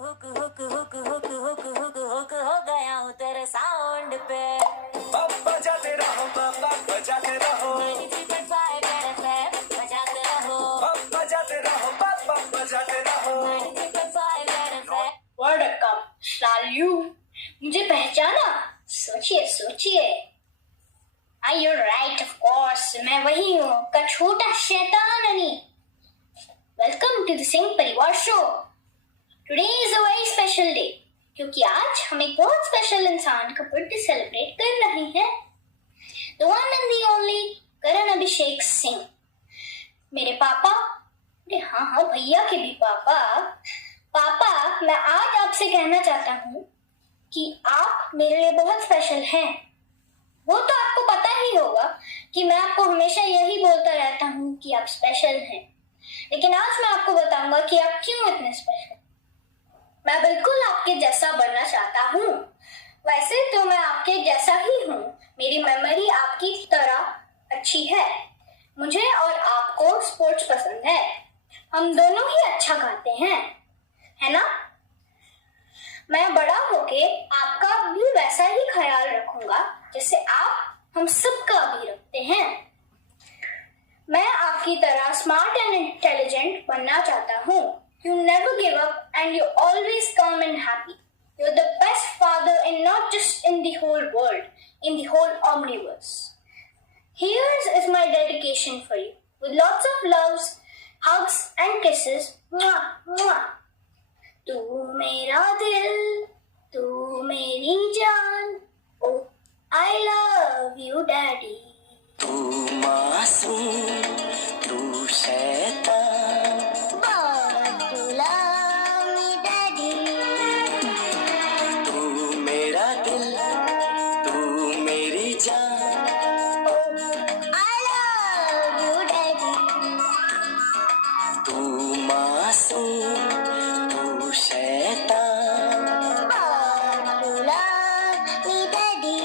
Hook hook hook hook hook hook hook हो गया हूँ तेरे साउंड पे। बजाते रहो बजाते रहो 93.5 FM बजाते रहो बजाते रहो बजाते रहो 93.5 FM। वडक्कम लालू, मुझे पहचाना? सोचिए सोचिए। यू राइट, ऑफ कोर्स मैं वही हूँ का छोटा शैतान अनी। वेलकम टू द सिंह परिवार show. Today is a very special day, क्योंकि आज हम एक बहुत स्पेशल इंसान का बर्थडे सेलिब्रेट कर रहे हैं। The one and the only Karan Abhishek Singh, मेरे पापा। हाँ भैया के भी पापा। पापा, मैं आज आपसे कहना चाहता हूँ कि आप मेरे लिए बहुत स्पेशल हैं। वो तो आपको पता ही होगा कि मैं आपको हमेशा यही बोलता रहता हूँ कि आप स्पेशल हैं, लेकिन आज मैं आपको बताऊंगा कि आप क्यों इतने स्पेशल। मैं बिल्कुल आपके जैसा बनना चाहता हूँ। वैसे तो मैं आपके जैसा ही हूँ, मेरी मेमोरी आपकी तरह अच्छी है। मुझे और आपको स्पोर्ट्स पसंद है, हम दोनों ही अच्छा गाते हैं, है ना? मैं बड़ा होके आपका भी वैसा ही ख्याल रखूंगा जैसे आप हम सबका भी रखते हैं। मैं आपकी तरह स्मार्ट एंड इंटेलिजेंट बनना चाहता हूँ। You never give up and you always calm and happy. You're the best father, and not just in the whole world, in the whole omniverse. Here's is my dedication for you, with lots of loves, hugs and kisses. Mwah, mwah. तू मेरा दिल, तू मेरी जान, oh I love you daddy. तू मासूम तू शैतान But you love me daddy. तू मेरा दिल तू मेरी जान I love you daddy. तू मासूम तू शैतान But you love me daddy.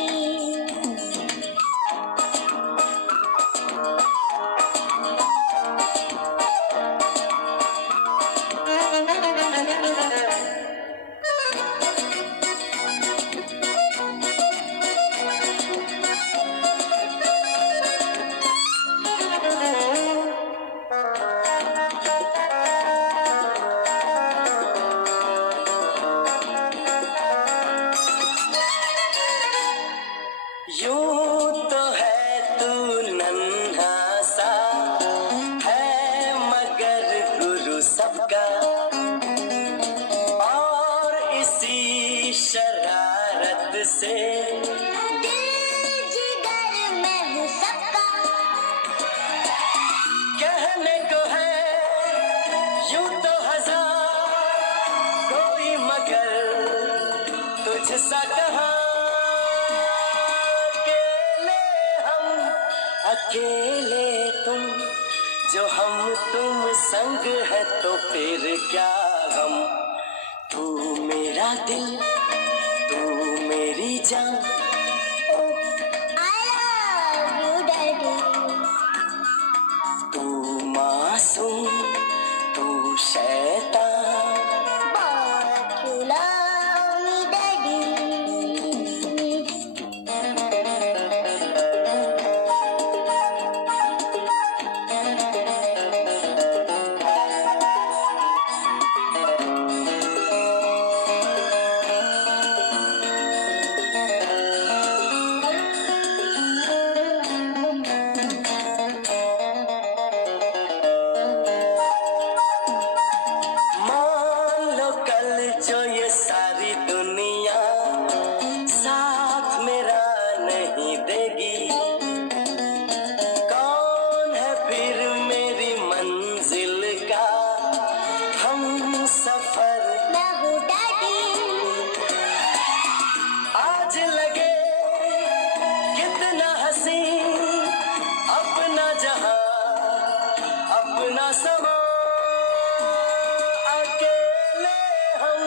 यूं तो है तू नन्हा सा है मगर गुरु सबका, और इसी शरारत से दिल जिगर में हूँ सबका। कहने को है यूं तो हजार कोई, मगर तुझसा कहाँ। अकेले तुम, जो हम तुम संग है तो फिर क्या गम। तू मेरा दिल तू मेरी जान I love you daddy. तू मासूम तू शैतान But you love me daddy. मान लो कल जो ये सारी दुनिया साथ मेरा नहीं देगी, कौन है फिर मेरी मंजिल का हम सफर। मैं हूँ daddy. आज लगे कितना हंसी अपना जहां अपना समा, अकेले हम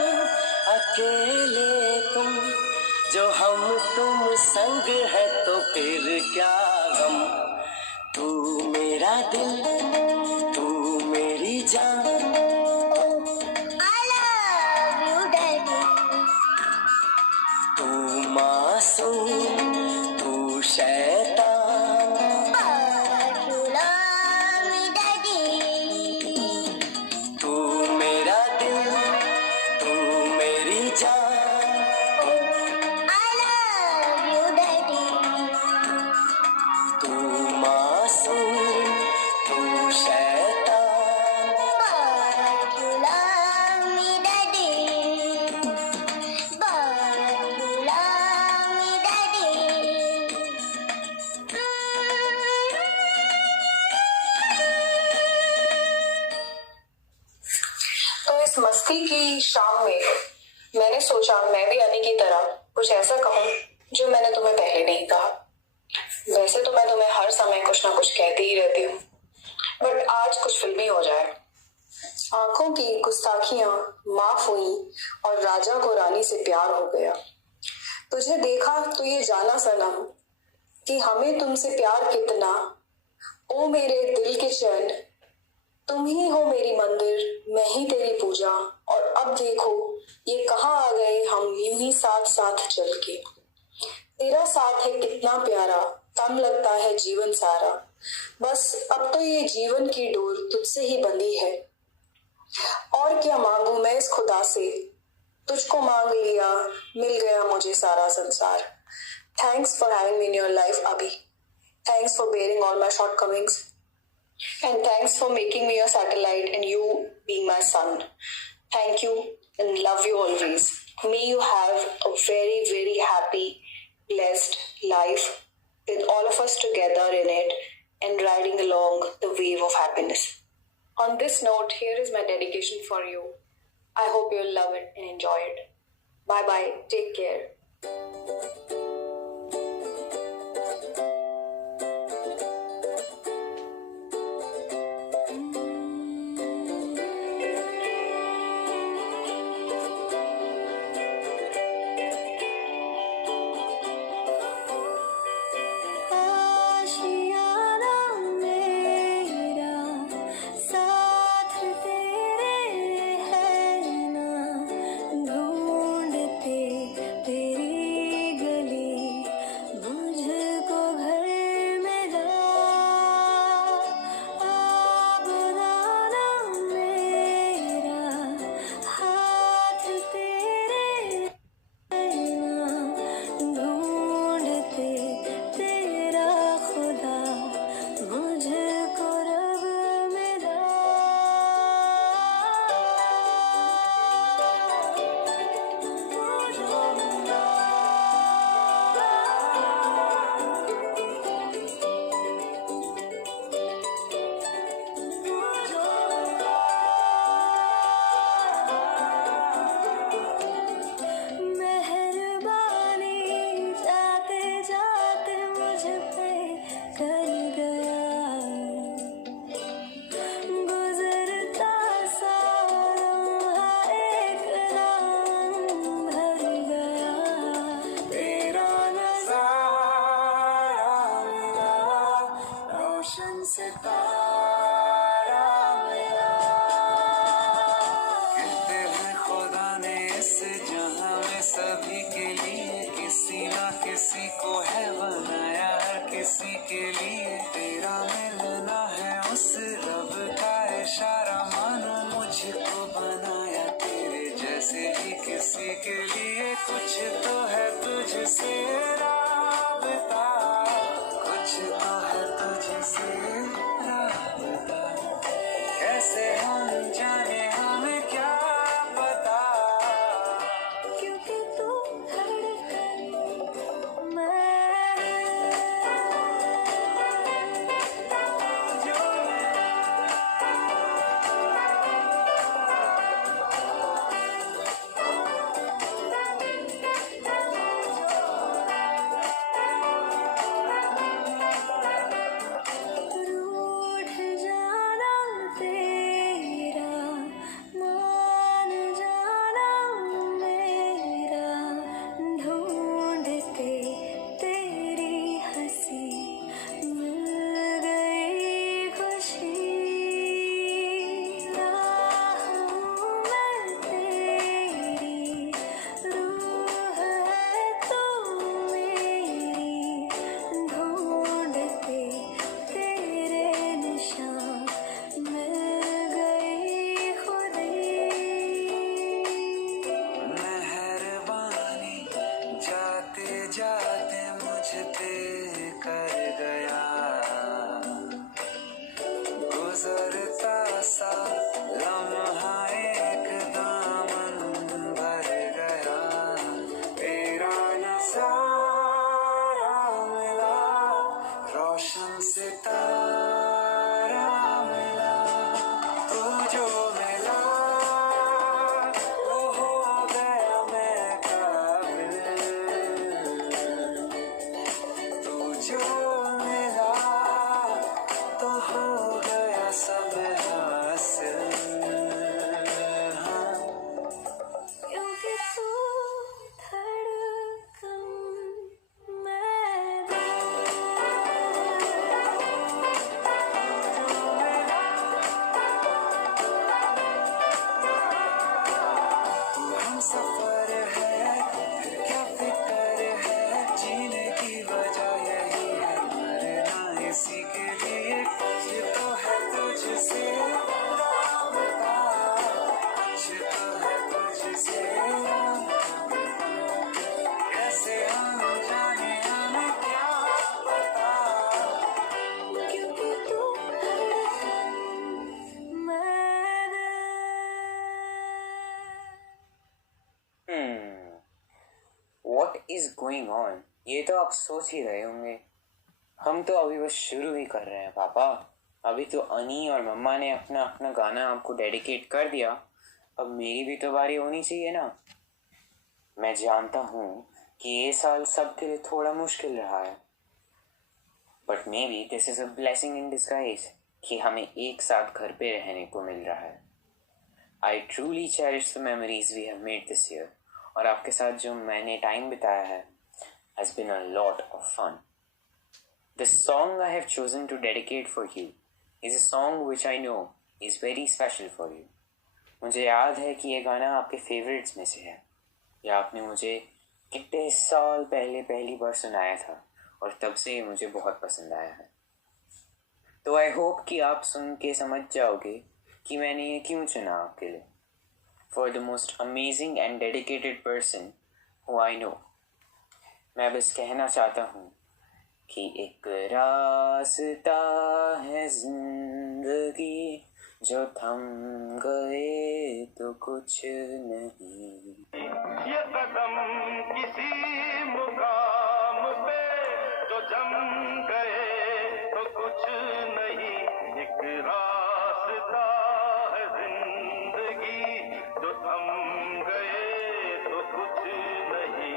अकेले तुम, जो हम तुम संग है तो फिर क्या गम। तू मेरा दिल तू मेरी जान I love you मासूम तू शैतान, But you love me, Daddy. तू मेरा दिल, तू मेरी जान, I love you, Daddy. तू मासूम तू शैतान, But you love me, Daddy. But you love me, Daddy. तो इस मस्ती की शाम में मैंने सोचा मैं भी अनी की तरह कुछ ऐसा कहूं जो मैंने तुम्हें पहले नहीं कहा। वैसे तो मैं तुम्हें हर समय कुछ ना कुछ कहती ही रहती हूँ, बट आज कुछ फिल्मी हो जाए। आंखों की गुस्ताखियां माफ हुई और राजा को रानी से प्यार हो गया। तुझे देखा तो ये जाना सनम कि हमें तुमसे प्यार कितना। ओ मेरे दिल के चैन, तुम ही हो मेरी मंदिर, मैं ही तेरी पूजा। और अब देखो ये कहाँ आ गए हम यूं ही साथ साथ चल के। तेरा साथ है कितना प्यारा, कम लगता है जीवन सारा। बस अब तो ये जीवन की डोर तुझसे ही बंधी है। और क्या मांगू मैं इस खुदा से, तुझको मांग लिया, मिल गया मुझे सारा संसार। Thanks for having me in your life अभी। Thanks for bearing all my shortcomings. And thanks for making me your satellite and you being my sun. Thank you and love you always. May you have a very, very happy, blessed life with all of us together in it and riding along the wave of happiness. On this note, here is my dedication for you. I hope you'll love it and enjoy it. Bye bye. Take care. आशियाना मेरा साथ तेरे है ना, ढूंढते तेरी गली मुझको घर में ला। आबदाना मेरा हाथ तेरे है ना, ढूंढते तेरा खुदा मुझको रब मिला। मेहरबानी जाते जाते मुझ पे कर गया, गुजरता सा लम्हा एकदम भर गया। तेरा नजारा मिला, रोशन सितारा मिला। कहते हैं खुदा ने इस जहां में सभी के लिए किसी ना किसी को है बनाया, हर किसी के लिए तेरा मिलना है उस रब का इशारा। मानो मुझको बनाया तेरे जैसे ही किसी के लिए, कुछ तो है तुझसे राबता, कुछ तो है तुझसे राबता। कैसे हम जाने हमें क्या पता, क्योंकि तू धड़कन मैं सफर है, फिर क्या फिक्र है, जीने की वजह यही है, मरना इसी के लिए, कुछ तो है तुझसे राबता, कुछ तो है तुझसे राबता, कैसे हम जाने हमें क्या पता, क्योंकि तू What is going on? ये तो आप सोच ही रहे होंगे, हम तो अभी बस शुरू ही कर रहे हैं पापा। अभी तो अनी और मम्मा ने अपना अपना गाना आपको डेडिकेट कर दिया, अब मेरी भी तो बारी होनी चाहिए ना। मैं जानता हूँ कि ये साल सबके लिए थोड़ा मुश्किल रहा है, but may be this is a blessing in disguise कि हमें एक साथ घर पे रहने को मिल रहा है। I truly cherish the memories we have made this year, और आपके साथ जो मैंने टाइम बिताया है has been a lot of fun. The song I have chosen to dedicate for you is a song which I know is very special for you. मुझे याद है कि ये गाना आपके फेवरेट्स में से है, या आपने मुझे कितने साल पहले पहली बार सुनाया था और तब से ये मुझे बहुत पसंद आया है। तो आई होप कि आप सुन के समझ जाओगे कि मैंने ये क्यों चुना आपके लिए। For the most amazing and dedicated person who I know. मैं बस कहना चाहता हूँ कि एक रास्ता है जिंदगी, जो थम गए तो कुछ नहीं। ये कदम किसी मुकाम पे जो जम गए तो कुछ नहीं, एक रास्ता है जिंदगी, जो थम गए तो कुछ नहीं।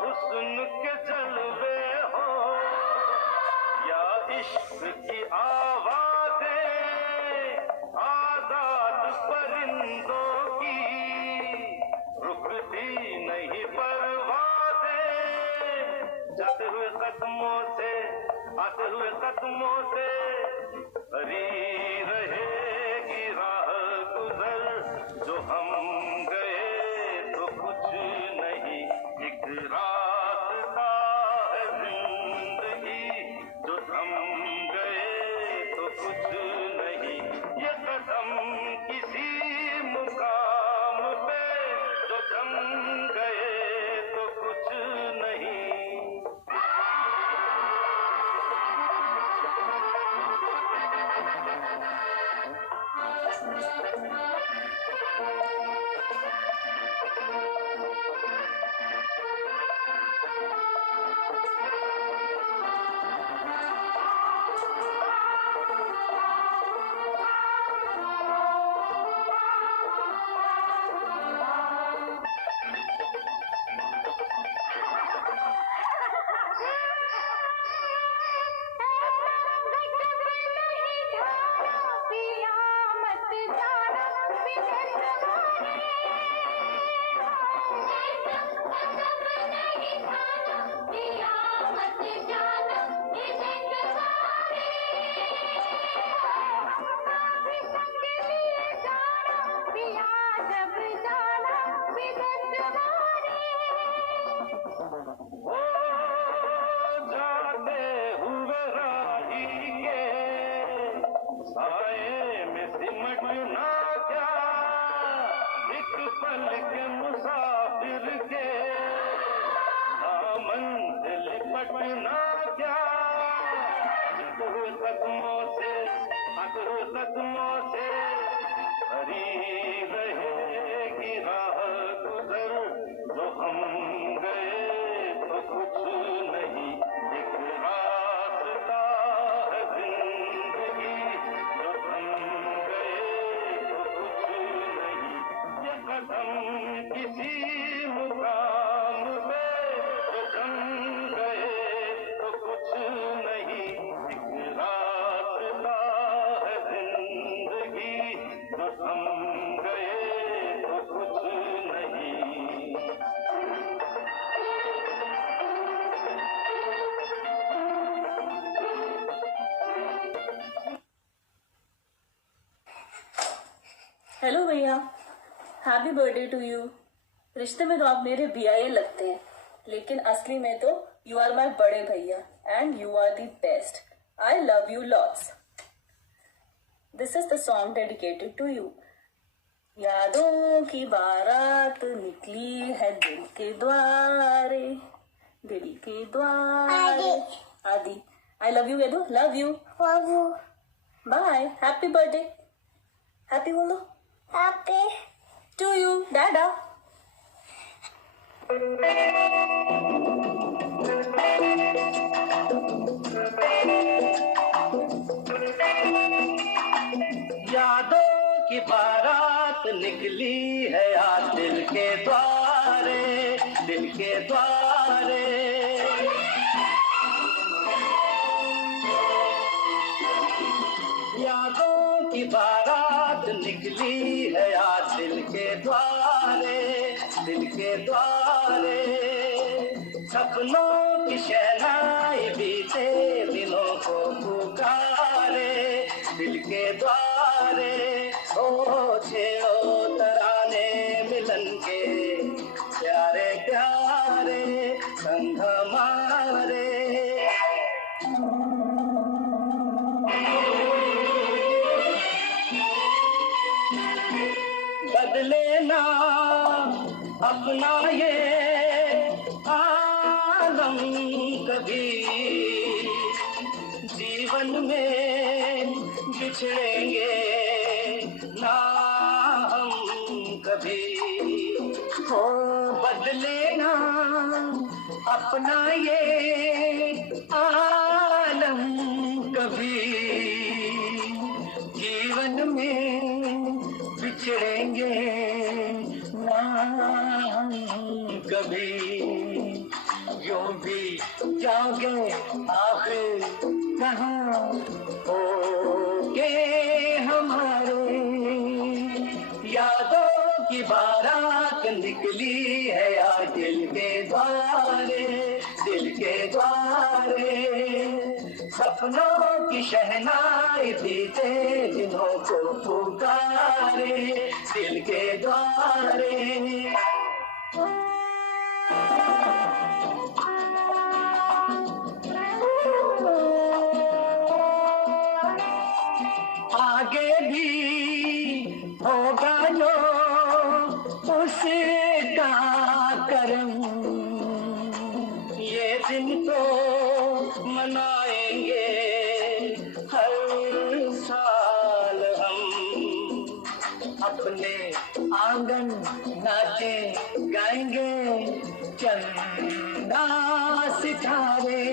हुस्न के जलवे हो या इश्क की आवाज़ें, आज़ाद परिंदों की रुकती नहीं परवाज़ें, जाते हुए कदमों से आते हुए कदमों से भरी रहेगी राह गुजर, जो हम गए तो कुछ नहीं, एक रास्ता है जिंदगी, जो थम गए तो कुछ नहीं, ये कदम किसी मुकाम पे जो जम गए तो कुछ नहीं। कदमों से भरी रहेगी राह गुजर, जो हम गए तो कुछ नहीं, एक रास्ता है जिंदगी, जो हम गए तो कुछ नहीं, ये कदम किसी मुकाम पे जो जम गए तो कुछ नहीं, एक रास्ता है जिंदगी, जो हम गए तो कुछ नहीं। हेलो भैया, हैप्पी बर्थडे टू यू। रिश्ते में तो आप मेरे बीआई लगते हैं, लेकिन असली में तो यू आर माई बड़े भैया and you are the best. I love you lots. This is the song dedicated to you. यादों की बारात निकली है दिल के द्वारे, दिल के द्वारे। Adi I love you, Yadu love you. Bye, happy birthday. Happy बोलो। हैप्पी टू यू डैडा। यादों की बारात निकली है आज दिल के द्वारे, दिल के द्वारे। यादों की बारात निकली है आज दिल के द्वारे, दिल के द्वारे। सपनों की शहनाई बीते दिनों को पुकारे, दिल के द्वारे। ओ छेड़ो तराने मिलन के प्यारे प्यारे संग हमारे। बदले ना अपना ये आलम कभी, जीवन में बिछड़ेंगे ना हम कभी। हो बदले ना अपना ये आलम कभी, जीवन में बिछड़ेंगे ना हम कभी। यूं भी जाओगे आखिर कहाँ होगे हमारे। यादों की बारात निकली है आज दिल के द्वारे, दिल के द्वारे। सपनों की शहनाई बीते दिनों को पुकारे, दिल के द्वारे। आगे भी होगा जो उसका करम, ये दिन तो मनाएंगे हर साल हम। अपने आंगन नाचे गाएंगे चंदा सितारे।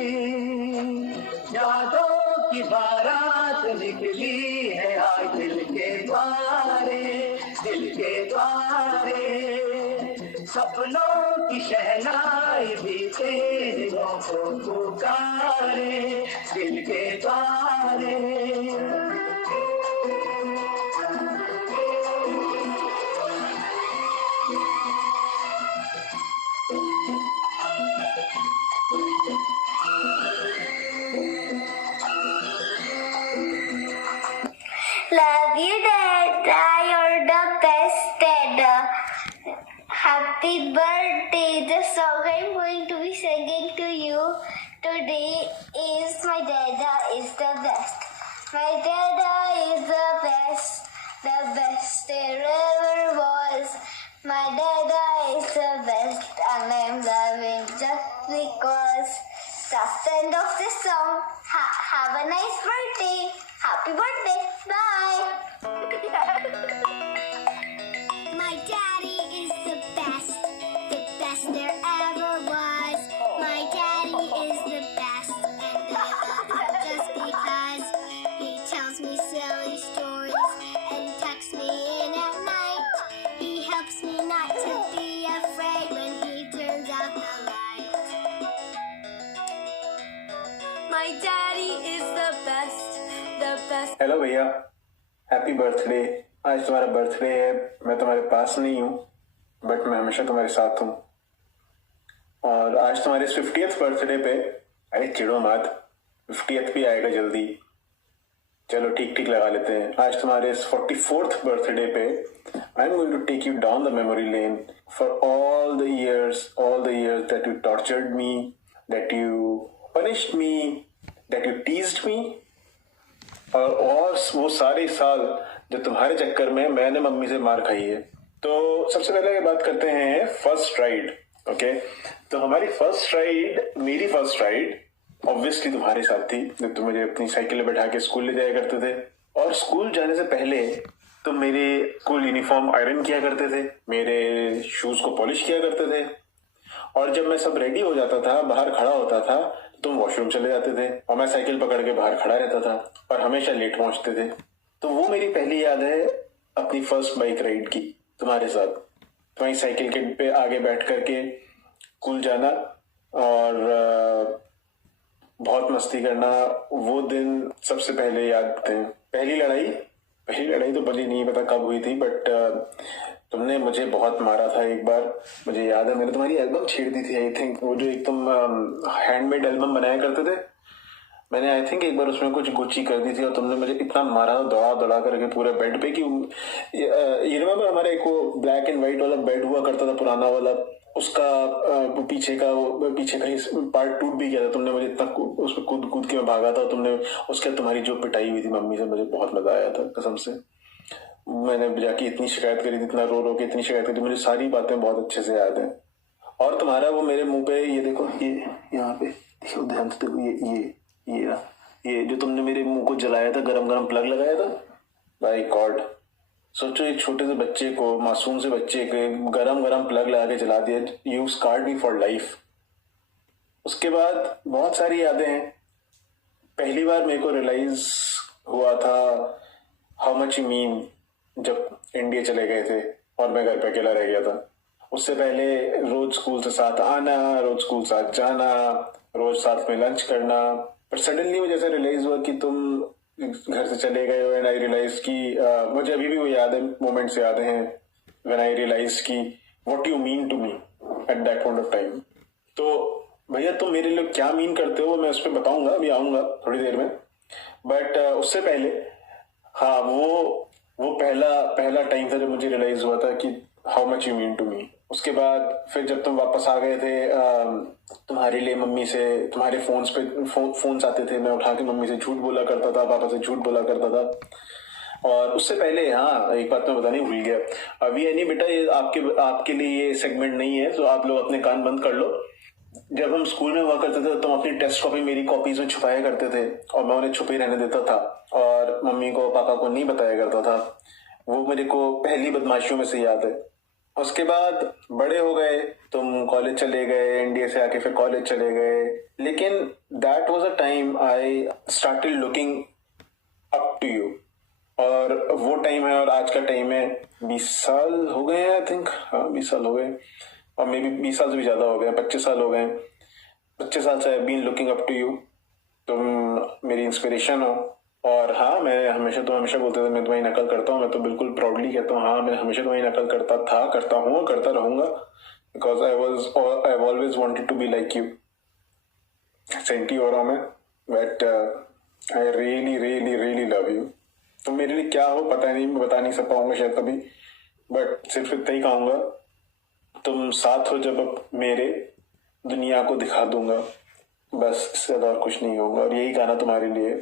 यादों की बारात निकली है आज दिल के द्वारे, दिल के द्वारे। सपनों की शहनाई बीते दिनों को पुकारे, दिल के द्वारे। Love you, Dada. You're the best, Dada. Happy birthday. The song I'm going to be singing to you today is My Dada is the Best. My Dada is the best there ever was. My Dada is the best and I'm loving just because. That's the end of this song. Have a nice birthday. Happy birthday. Bye. my daddy is the best, the best. Hello भैया, happy birthday. आज तुम्हारा birthday है, मैं तुम्हारे पास नहीं हूँ but मैं हमेशा तुम्हारे साथ हूँ। और आज तुम्हारे 50th बर्थडे पे, अरे चिढ़ो मत, 50th भी आएगा जल्दी, चलो ठीक ठीक लगा लेते हैं। आज तुम्हारे 44th बर्थडे पे I am going to take you down the memory lane for all the years that you tortured me, that you punished me, that you teased me, और वो सारे साल जो तुम्हारे चक्कर में मैंने मम्मी से मार खाई है। तो सबसे पहले बात करते हैं फर्स्ट राइड। ओके, तो हमारी फर्स्ट राइड, मेरी फर्स्ट राइड ऑब्वियसली तुम्हारे साथ थी, जब तुम मुझे अपनी साइकिल में बैठा के स्कूल ले जाया करते थे। और स्कूल जाने से पहले तुम मेरे स्कूल यूनिफॉर्म आयरन किया करते थे, मेरे शूज को पॉलिश किया करते थे, और जब मैं सब रेडी हो जाता था, बाहर खड़ा होता था, तो तुम वॉशरूम चले जाते थे और मैं साइकिल पकड़ के बाहर खड़ा रहता था और हमेशा लेट पहुंचते थे। तो वो मेरी पहली याद है अपनी फर्स्ट बाइक राइड की तुम्हारे साथ। तुम्हारी साइकिल के पे आगे बैठ करके स्कूल जाना और बहुत मस्ती करना, वो दिन सबसे पहले याद थे। पहली लड़ाई तो मुझे नहीं पता कब हुई थी, बट तुमने मुझे बहुत मारा था एक बार, मुझे याद है। मैंने तुम्हारी एल्बम छेड़ दी थी, आई थिंक, वो जो एक तुम हैंडमेड एल्बम बनाया करते थे, मैंने आई थिंक एक बार उसमें कुछ गुच्ची कर दी थी और तुमने मुझे इतना मारा दौड़ा करके पूरे बेड पे कि ये रिमेंबर हमारे एक वो ब्लैक एंड व्हाइट वाला बेड हुआ करता था पुराना वाला, उसका पीछे का पार्ट टूट भी गया था। तुमने मुझे इतना उसमें कूद के मैं भागा था, तुमने उसके तुम्हारी जो पिटाई हुई थी मम्मी से, मुझे बहुत मजा आया था कसम से। मैंने जाके इतनी शिकायत करी थी, इतना रो के इतनी शिकायत करी थी, मुझे सारी बातें बहुत अच्छे से याद है। और तुम्हारा वो मेरे मुंह पे, ये देखो, ये यहाँ पे देखो, ध्यान से देखो, ये जो तुमने मेरे मुंह को जलाया था, गरम प्लग लगाया था। बाय गॉड, सोचो एक छोटे से बच्चे को, मासूम से बच्चे को गरम प्लग लगा के जला दिया। You scarred me for life. उसके बाद बहुत सारी यादें हैं। पहली बार मेरे को रियलाइज हुआ था हाउ मच यू मीन जब इंडिया चले गए थे और मैं घर पे अकेला रह गया था। उससे पहले रोज स्कूल से साथ आना, रोज स्कूल साथ जाना, रोज साथ में लंच करना, पर सडनली मुझे ऐसा रियलाइज हुआ कि तुम घर से चले गए हो। एंड आई रियलाइज कि मुझे अभी भी वो याद है, मोमेंट्स याद हैं व्हेन आई रियलाइज कि what you mean to me at that point of time. तो भैया तुम मेरे लिए क्या मीन करते हो मैं उस पर बताऊंगा, अभी आऊंगा थोड़ी देर में, बट उससे पहले हाँ, वो पहला टाइम था जब मुझे रियलाइज हुआ था कि how much you mean to me. उसके बाद फिर जब तुम वापस आ गए थे, तुम्हारे लिए मम्मी से तुम्हारे फोन्स आते थे, मैं उठा के मम्मी से झूठ बोला करता था, पापा से झूठ बोला करता था। और उससे पहले हाँ, एक बात मैं बताने भूल गया, अभी नहीं बेटा, ये आपके लिए ये सेगमेंट नहीं है, तो आप लोग अपने कान बंद कर लो। जब हम स्कूल में हुआ करते थे तो तुम अपनी टेस्ट कॉपी मेरी कॉपीज में छुपाया करते थे और मैं उन्हें छुपे रहने देता था और मम्मी को पापा को नहीं बताया करता था। वो मेरे को पहली बदमाशियों में से याद है। उसके बाद बड़े हो गए, तुम कॉलेज चले गए, इंडिया से आके फिर कॉलेज चले गए, लेकिन that was a time I started looking up to you. और वो टाइम है और आज का टाइम है, 20 साल हो गए हैं आई थिंक, हाँ 20 साल हो गए, और मे बी 20 साल से भी ज्यादा हो गए, 25 साल हो गए। 25 साल से I been looking up to you. तुम मेरी इंस्पिरेशन हो। और हाँ, मैं हमेशा बोलते थे मैं तुम्हारी नकल करता हूँ, मैं तो बिल्कुल प्राउडली कहता हूँ, हाँ मैं हमेशा तुम्हारी नकल करता था, करता हूँ और करता रहूंगा, because I always wanted to be like you. Senti हो रहा हूँ मैं, but I really really really love you. तुम मेरे लिए क्या हो पता नहीं, मैं बता नहीं सक पाऊंगा शायद कभी, बट सिर्फ इतना ही कहूंगा, तुम साथ हो जब अब मेरे, दुनिया को दिखा दूंगा, बस इससे ज्यादा और कुछ नहीं होगा। और यही गाना तुम्हारे लिए।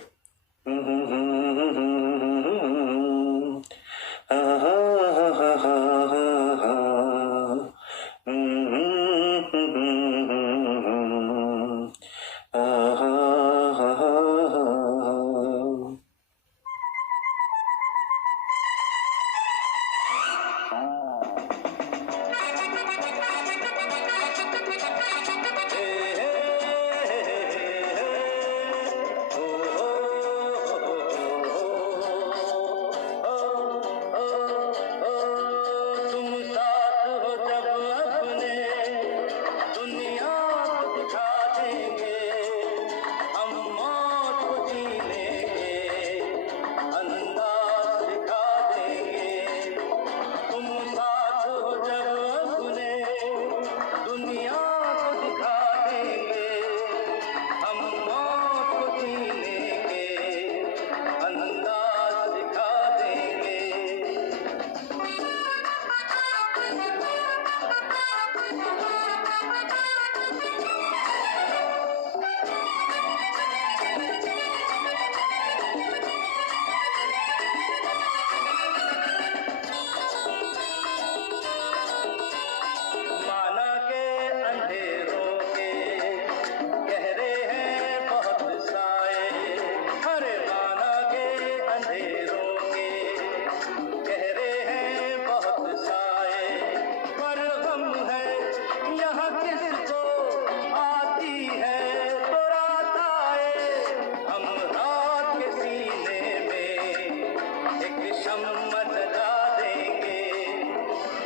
शम्मा जला देंगे।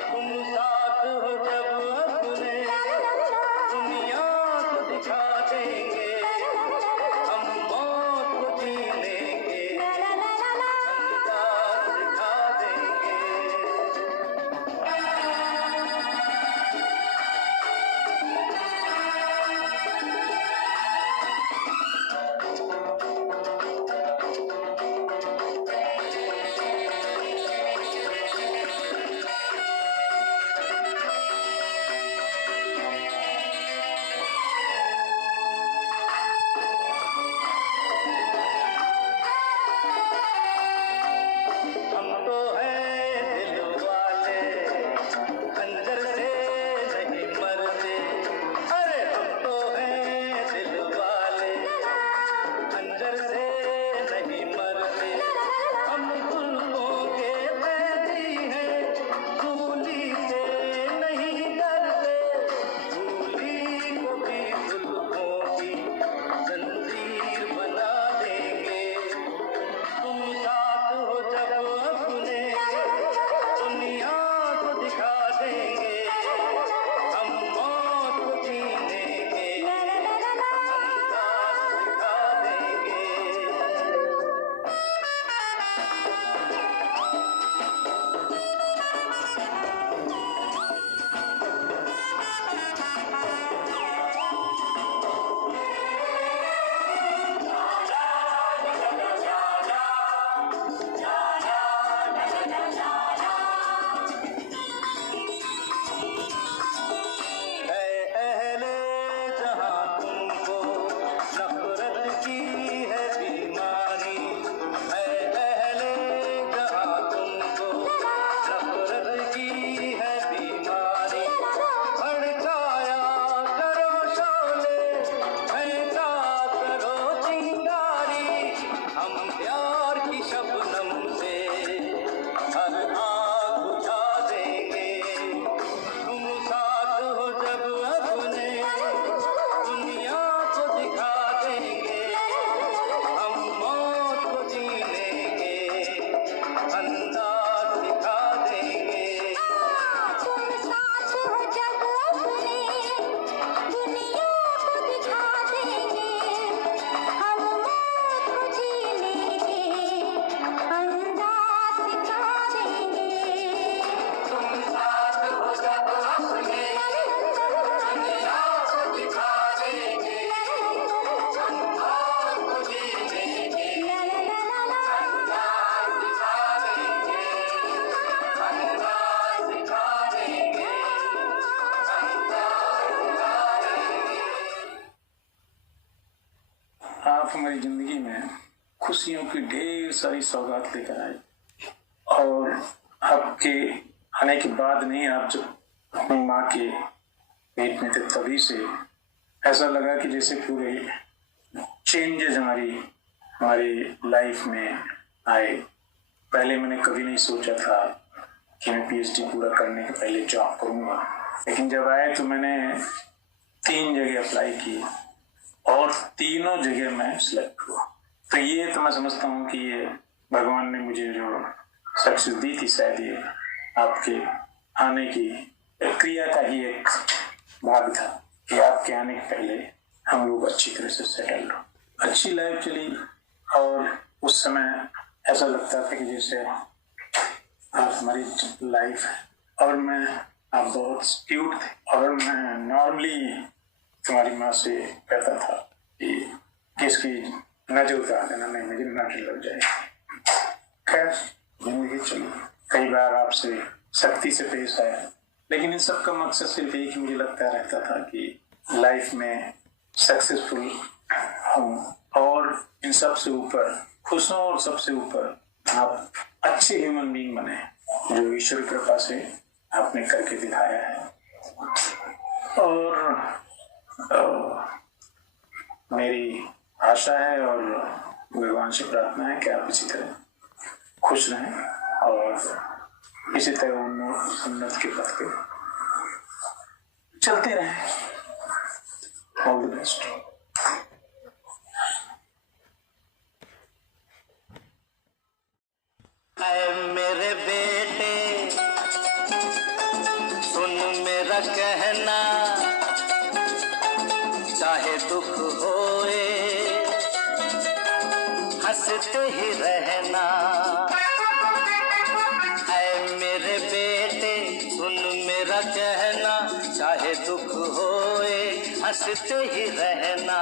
तुम साथ हो जब अपने दुनिया को दिखा देंगे। हम मौत को जी लेंगे, अंदाज दिखा देंगे। हम तो हैं दिल वाले, खंजर से नहीं मरते। अरे हम तो हैं दिल वाले, खंजर से नहीं मरते। हम जुल्फों के कैदी हैं, सूली से नहीं डरते। सूली को भी जुल्फों की जंजीर बना देंगे। तुम साथ हो जब अपने दुनिया को दिखा देंगे। हम मौत को जी लेंगे, अंदाज दिखा देंगे। है अहले जहां तुमको नफरत की है बीमारी। है अहले जहां तुमको नफरत की है बीमारी। भड़काया करो शोले, फेंका करो चिंगारी। हम प्यार की शबनम से हर आग बुझा देंगे। तुम साथ हो जब अपने दुनिया को दिखा देंगे। हम मौत को जी लेंगे, अंदाज दिखा देंगे। तुम साथ हो जब अपने दुनिया को दिखा देंगे। हम मौत को जी लेंगे, अंदाज दिखा देंगे। तुम साथ हो जब अपने दुनिया को दिखा देंगे। हम मौत को जी लेंगे, अंदाज दिखा देंगे। अंदाज दिखा देंगे, अंदाज दिखा देंगे। आप हमारी जिंदगी में खुशियों की ढेर सारी सौगात लेकर आए, और आपके आने के बाद नहीं, आप जब अपनी माँ के पेट में थे तभी से ऐसा लगा कि जैसे पूरे चेंजेस हमारी लाइफ में आए। पहले मैंने कभी नहीं सोचा था कि मैं पीएचडी पूरा करने के पहले जॉब करूंगा, लेकिन जब आए तो मैंने 3 जगह अप्लाई की और तीनों जगह मैं सिलेक्ट हुआ। तो ये तो मैं समझता हूँ कि ये भगवान ने मुझे जो सक्सेस दी थी, शायद ये आपके आने की क्रिया का ही एक भाग था कि आपके आने के पहले हम लोग अच्छी तरह से सेटल हो, अच्छी लाइफ चली। और उस समय ऐसा लगता था कि जैसे आप हमारी लाइफ है और आप बहुत क्यूट थे, और मैं नॉर्मली तुम्हारी माँ से कहता था कि किसकी नजर उतार देना, नहीं मेरी नजर लग जाए। खैर जिंदगी चली, कई बार आपसे सख्ती से पेश आया, लेकिन इन सब का मकसद सिर्फ एक ही मुझे लगता रहता था कि लाइफ में सक्सेसफुल हूँ, और इन सब से ऊपर खुश हूँ, और सबसे ऊपर आप अच्छे ह्यूमन बीइंग बने जो ईश्वर की कृपा से आपने करके दिखाया है। और मेरी आशा है और भगवान से प्रार्थना है कि आप इसी तरह खुश रहें और इसी तरह उन्नत के पथ पे चलते रहें। All the best. ऐ मेरे बेटे सुन मेरा कहना, चाहे दुख होए हंसते ही रहना। ऐ मेरे बेटे सुन मेरा कहना, चाहे दुख होए हंसते ही रहना।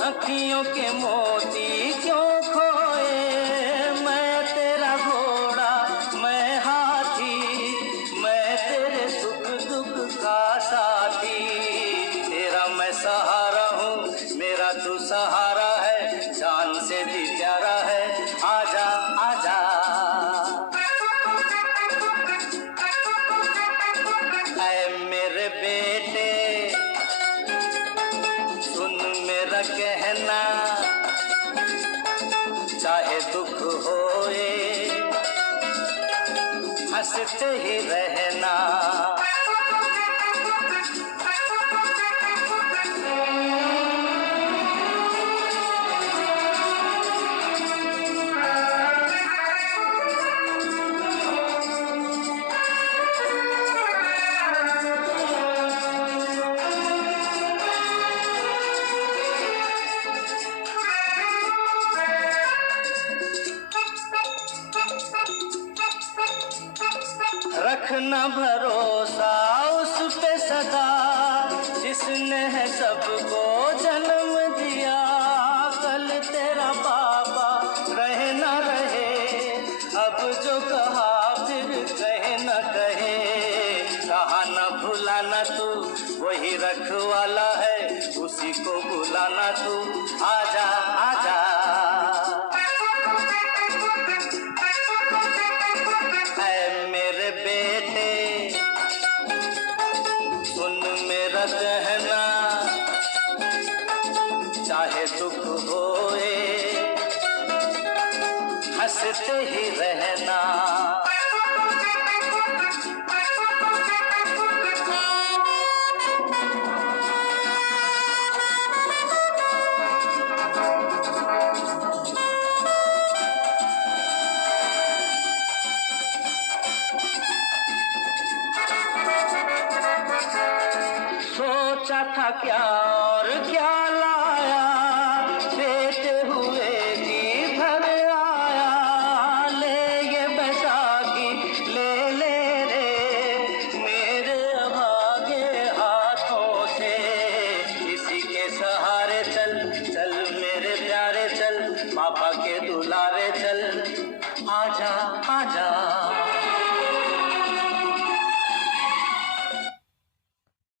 अखियों के मोती क्यों खोए, मैं तेरा घोड़ा मैं हाथी, मैं तेरे सुख दुख का साथी। तेरा मैं सहारा हूँ, मेरा तू सहारा है, जान से भी प्यारा है, आजा आजा। ऐ मेरे बेटे मेरा कहना, चाहे दुख होए हंसते ही रहना। रखना भरोसा उस पे सदा, जिसने है सबको जन्म दिया। कल तेरा पापा रहे न रहे, अब जो कहा फिर कहे न कहे। कहा न भुलाना तू वही रखवाला है, उसी को बुलाना तू, आजा आजा। कहना, चाहे दुख होए हंसते ही रहना। सोचा था क्या और क्या लाया, देते हुए भी घर आया। ले ये बैसाखी ले ले रे, मेरे अभागे हाथों से। इसी के सहारे चल चल मेरे प्यारे चल, पापा के दुलारे चल,